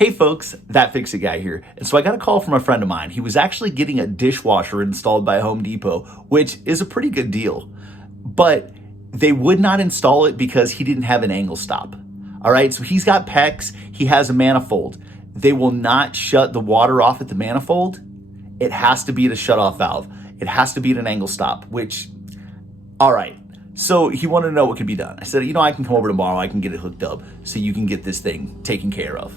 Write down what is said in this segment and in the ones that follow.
Hey folks, That Fix It Guy here. And so I got a call from a friend of mine. He was actually getting a dishwasher installed by Home Depot, which is a pretty good deal. But they would not install it because he didn't have an angle stop. All right, so he's got PEX, he has a manifold. They will not shut the water off at the manifold. It has to be at a shutoff valve. It has to be at an angle stop, which, all right. So he wanted to know what could be done. I said, I can come over tomorrow, I can get it hooked up so you can get this thing taken care of.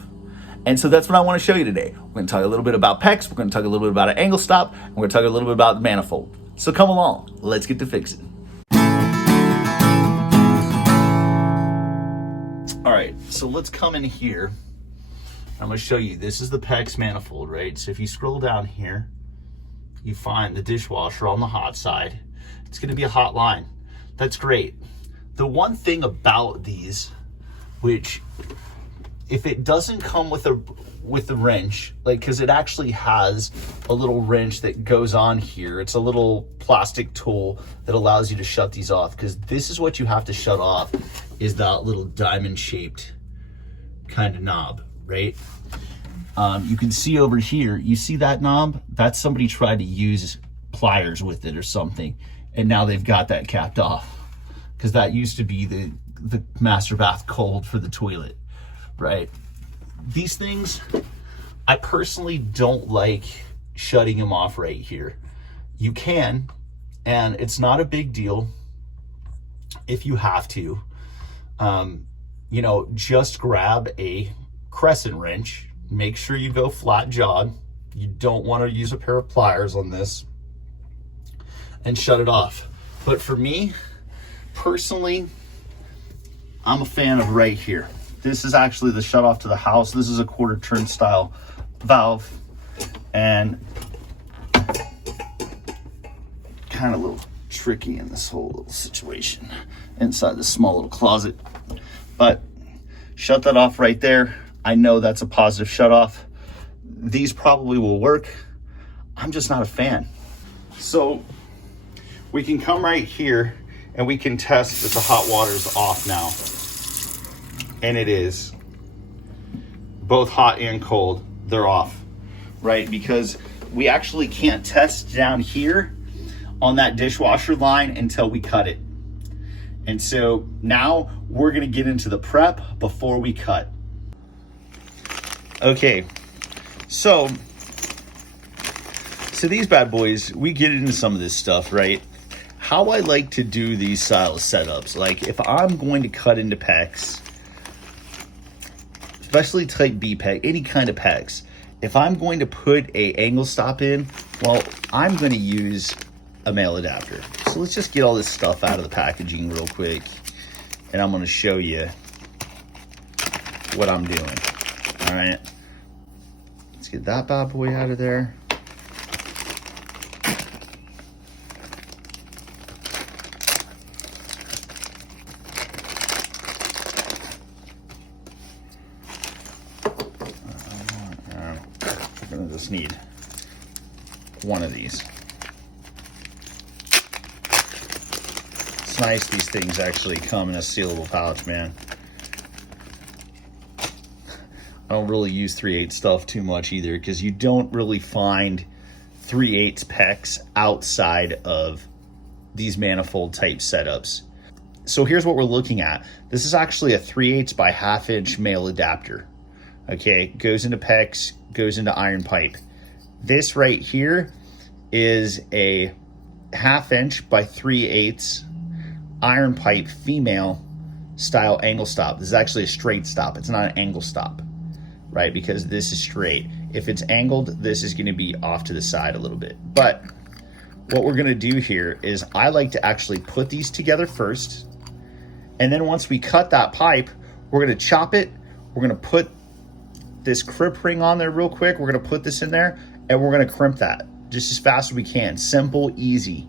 And so that's what I want to show you today. We're going to talk a little bit about PEX, we're going to talk a little bit about an angle stop, and we're going to talk a little bit about the manifold. So come along, let's get to fixing. All right, so let's come in here. I'm going to show you, this is the PEX manifold, right? So if you scroll down here, you find the dishwasher on the hot side. It's going to be a hot line. That's great. The one thing about these, which if it doesn't come with a wrench, like, because it actually has a little wrench that goes on here. It's a little plastic tool that allows you to shut these off, because this is what you have to shut off, is that little diamond shaped kind of knob, right? You can see over here, you see that knob? That's somebody tried to use pliers with it or something, and now they've got that capped off, because that used to be the master bath cold for the toilet, right? These things, I personally don't like shutting them off right here. You can, and it's not a big deal if you have to. Just grab a crescent wrench. Make sure you go flat jawed. You don't want to use a pair of pliers on this, and shut it off. But for me, personally, I'm a fan of right here. This is actually the shut off to the house. This is a quarter turn style valve, and kind of a little tricky in this whole little situation inside this small little closet. But shut that off right there. I know that's a positive shut off. These probably will work. I'm just not a fan. So we can come right here and we can test that the hot water is off now. And it is. Both hot and cold, they're off, right? Because we actually can't test down here on that dishwasher line until we cut it. And so now we're gonna get into the prep before we cut. Okay, so these bad boys, we get into some of this stuff, right? How I like to do these style setups, like if I'm going to cut into PEX, especially type B PEX, any kind of PEX, if I'm going to put a angle stop in, well, I'm going to use a male adapter. So let's just get all this stuff out of the packaging real quick, and I'm going to show you what I'm doing. All right, let's get that bad boy out of there. We're gonna just need one of these. It's nice these things actually come in a sealable pouch, man. I don't really use 3/8 stuff too much either, because you don't really find 3/8 PEX outside of these manifold type setups. So here's what we're looking at. This is actually a 3/8 by 1/2 inch male adapter. Okay, goes into PEX, goes into iron pipe. This right here is a 1/2 inch by 3/8 iron pipe female style angle stop. This is actually a straight stop. It's not an angle stop, right? Because this is straight. If it's angled, this is gonna be off to the side a little bit. But what we're gonna do here is I like to actually put these together first. And then once we cut that pipe, we're gonna chop it. We're gonna put this crip ring on there real quick. We're gonna put this in there and we're gonna crimp that just as fast as we can. Simple, easy,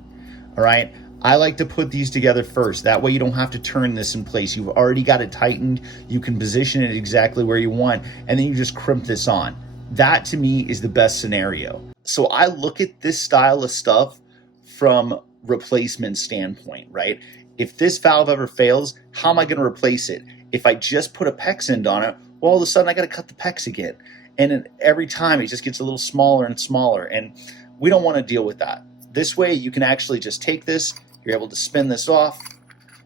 all right? I like to put these together first. That way you don't have to turn this in place. You've already got it tightened. You can position it exactly where you want, and then you just crimp this on. That to me is the best scenario. So I look at this style of stuff from replacement standpoint, right? If this valve ever fails, how am I gonna replace it? If I just put a PEX end on it, Well, all of a sudden I got to cut the PEX again. And then every time it just gets a little smaller and smaller. And we don't want to deal with that. This way you can actually just take this, you're able to spin this off,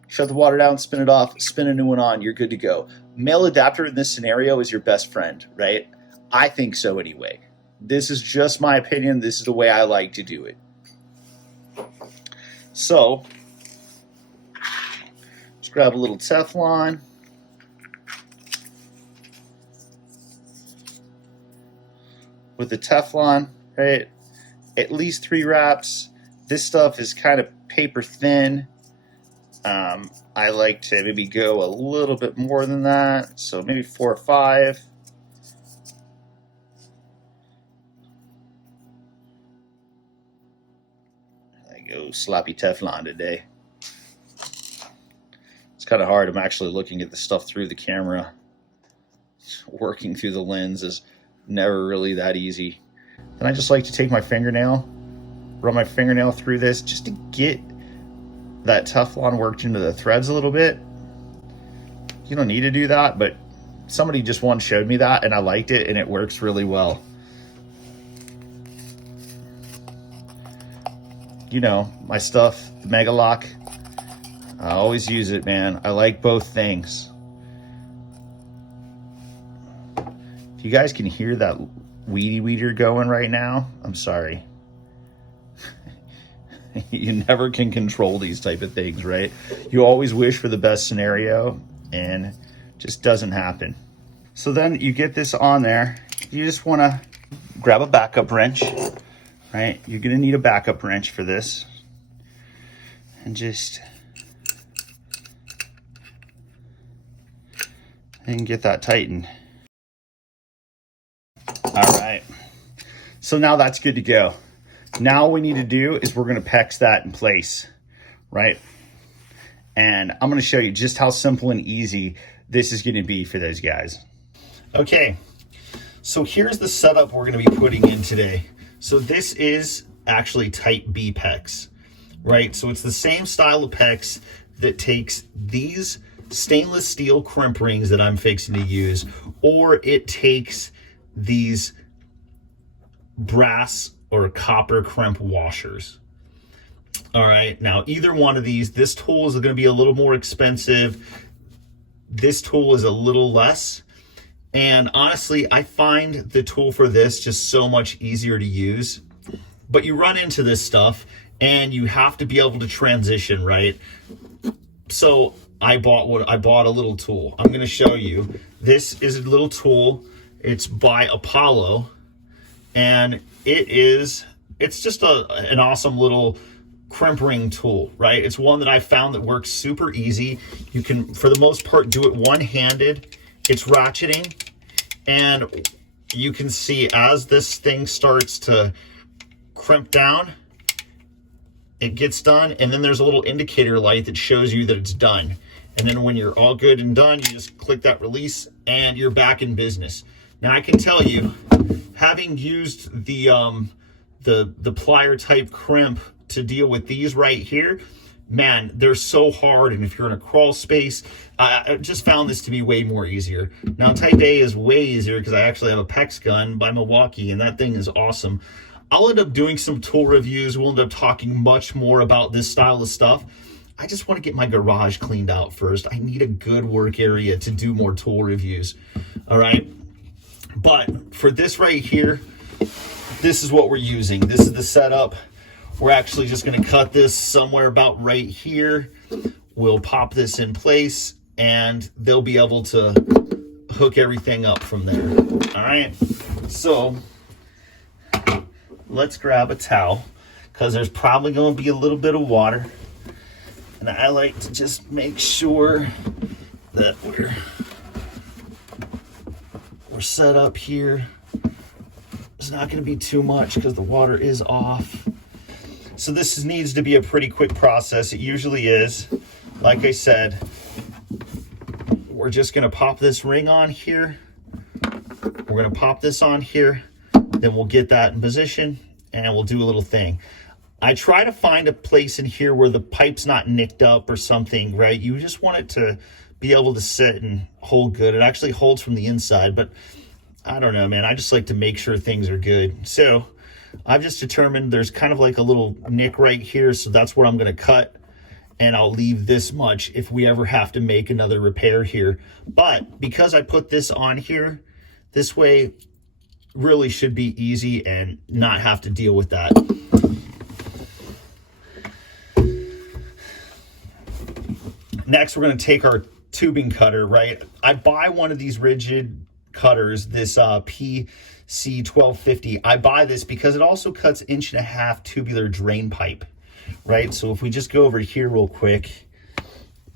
shut the water down, spin it off, spin a new one on, you're good to go. Male adapter in this scenario is your best friend, right? I think so anyway. This is just my opinion. This is the way I like to do it. So, let's grab a little Teflon. With the Teflon, right, at least 3 wraps. This stuff is kind of paper thin. I like to maybe go a little bit more than that, so maybe 4 or 5. I go sloppy Teflon today. It's kind of hard. I'm actually looking at the stuff through the camera. Working through the lens is never really that easy. And I just like to take my fingernail, run my fingernail through this just to get that Teflon worked into the threads a little bit. You don't need to do that, but somebody just once showed me that and I liked it and it works really well. You know, my stuff, the Megalock, I always use it, man. I like both things. If you guys can hear that weedy weeder going right now, I'm sorry. You never can control these type of things, right? You always wish for the best scenario and it just doesn't happen. So then you get this on there. You just want to grab a backup wrench, right? You're going to need a backup wrench for this. And just and get that tightened. All right. So now that's good to go. Now what we need to do is we're going to PEX that in place, right? And I'm going to show you just how simple and easy this is going to be for those guys. Okay, so here's the setup we're going to be putting in today. So this is actually type B PEX, right? So it's the same style of PEX that takes these stainless steel crimp rings that I'm fixing to use, or it takes these brass or copper crimp washers. All right, now either one of these, this tool is going to be a little more expensive. This tool is a little less. And honestly, I find the tool for this just so much easier to use. But you run into this stuff and you have to be able to transition, right? So I bought a little tool. I'm going to show you. This is a little tool. It's by Apollo. And it's just an awesome little crimp ring tool, right? It's one that I found that works super easy. You can, for the most part, do it one-handed. It's ratcheting, and you can see as this thing starts to crimp down, it gets done, and then there's a little indicator light that shows you that it's done. And then when you're all good and done, you just click that release, and you're back in business. Now I can tell you, having used the plier type crimp to deal with these right here, man, they're so hard. And if you're in a crawl space, I just found this to be way more easier. Now type A is way easier because I actually have a PEX gun by Milwaukee, and that thing is awesome. I'll end up doing some tool reviews. We'll end up talking much more about this style of stuff. I just want to get my garage cleaned out first. I need a good work area to do more tool reviews. All right. But for this right here, this is what we're using. This is the setup. We're actually just going to cut this somewhere about right here. We'll pop this in place and they'll be able to hook everything up from there. All right. So let's grab a towel because there's probably going to be a little bit of water. And I like to just make sure that we're set up here. It's not going to be too much because the water is off. So this needs to be a pretty quick process. It usually is. Like I said, we're just going to pop this ring on here. We're going to pop this on here. Then we'll get that in position and we'll do a little thing. I try to find a place in here where the pipe's not nicked up or something, right? You just want it to be able to sit and hold good. It actually holds from the inside, but I don't know, man. I just like to make sure things are good. So I've just determined there's kind of like a little nick right here, so that's where I'm going to cut, and I'll leave this much if we ever have to make another repair here. But because I put this on here, this way really should be easy and not have to deal with that. Next, we're going to take our tubing cutter, right? I buy one of these rigid cutters, this PC1250. I buy this because it also cuts 1.5-inch tubular drain pipe, right? So if we just go over here real quick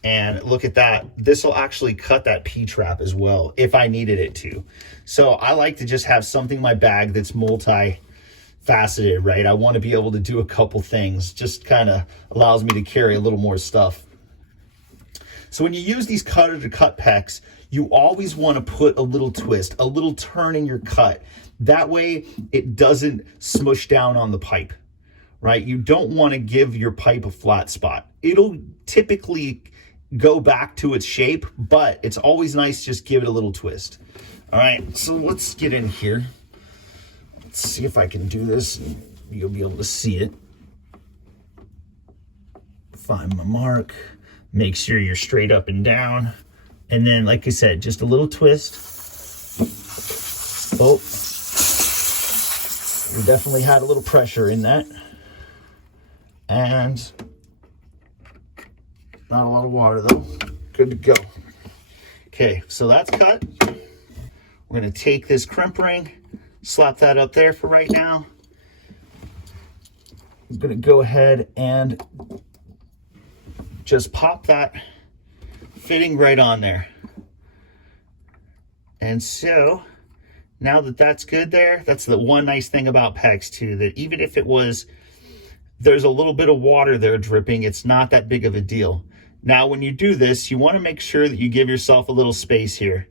and look at that, this will actually cut that P-trap as well if I needed it to. So I like to just have something in my bag that's multi-faceted, right? I want to be able to do a couple things. Just kind of allows me to carry a little more stuff. So when you use these cutter to cut PEX, you always want to put a little twist, a little turn in your cut. That way it doesn't smush down on the pipe, right? You don't want to give your pipe a flat spot. It'll typically go back to its shape, but it's always nice to just give it a little twist. All right, so let's get in here. Let's see if I can do this and you'll be able to see it. Find my mark. Make sure you're straight up and down. And then, like I said, just a little twist. Oh, we definitely had a little pressure in that. And not a lot of water though. Good to go. Okay, so that's cut. We're gonna take this crimp ring, slap that up there for right now. I'm gonna go ahead and just pop that fitting right on there. And so now that that's good there, that's the one nice thing about PEX too, that even if there's a little bit of water there dripping, it's not that big of a deal. Now, when you do this, you want to make sure that you give yourself a little space here.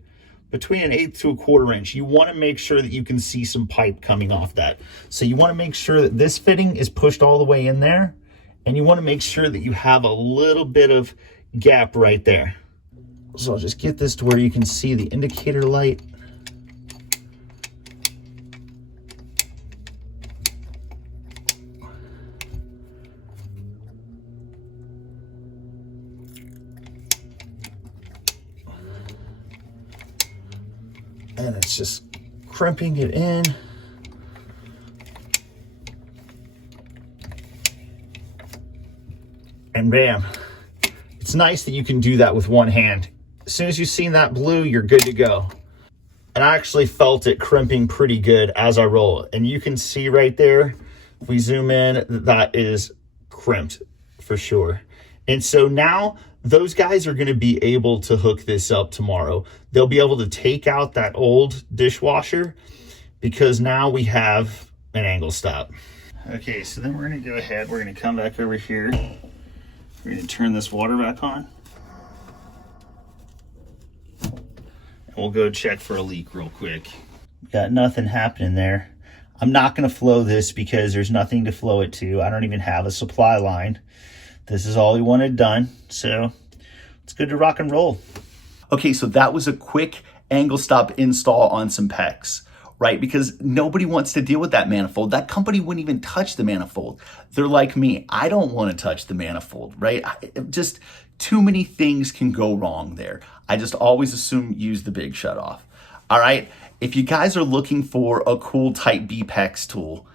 Between 1/8 to 1/4 inch, you want to make sure that you can see some pipe coming off that. So you want to make sure that this fitting is pushed all the way in there, and you want to make sure that you have a little bit of gap right there. So I'll just get this to where you can see the indicator light. And it's just crimping it in. And bam. It's nice that you can do that with one hand. As soon as you've seen that blue, you're good to go. And I actually felt it crimping pretty good as I roll it. And you can see right there, if we zoom in, that is crimped for sure. And so now those guys are going to be able to hook this up tomorrow. They'll be able to take out that old dishwasher because now we have an angle stop. Okay, so then we're going to go ahead. We're going to come back over here. We're going to turn this water back on. And we'll go check for a leak real quick. Got nothing happening there. I'm not going to flow this because there's nothing to flow it to. I don't even have a supply line. This is all we wanted done, so it's good to rock and roll. Okay, so that was a quick angle stop install on some PEX, right? Because nobody wants to deal with that manifold. That company wouldn't even touch the manifold. They're like me. I don't want to touch the manifold, right? Just too many things can go wrong there. I just always assume use the big shutoff. All right, if you guys are looking for a cool Type B PEX tool,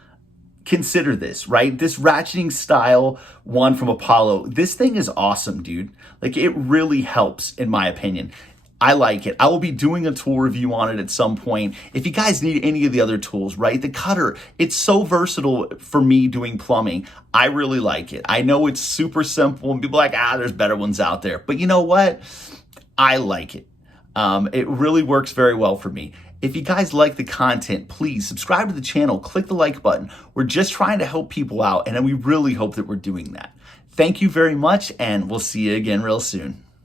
consider this, right? This ratcheting style one from Apollo, this thing is awesome, dude. Like, it really helps, in my opinion. I like it. I will be doing a tool review on it at some point. If you guys need any of the other tools, right? The cutter, it's so versatile for me doing plumbing. I really like it. I know it's super simple and people are like, there's better ones out there. But you know what? I like it. It really works very well for me. If you guys like the content, please subscribe to the channel, click the like button. We're just trying to help people out, and we really hope that we're doing that. Thank you very much, and we'll see you again real soon.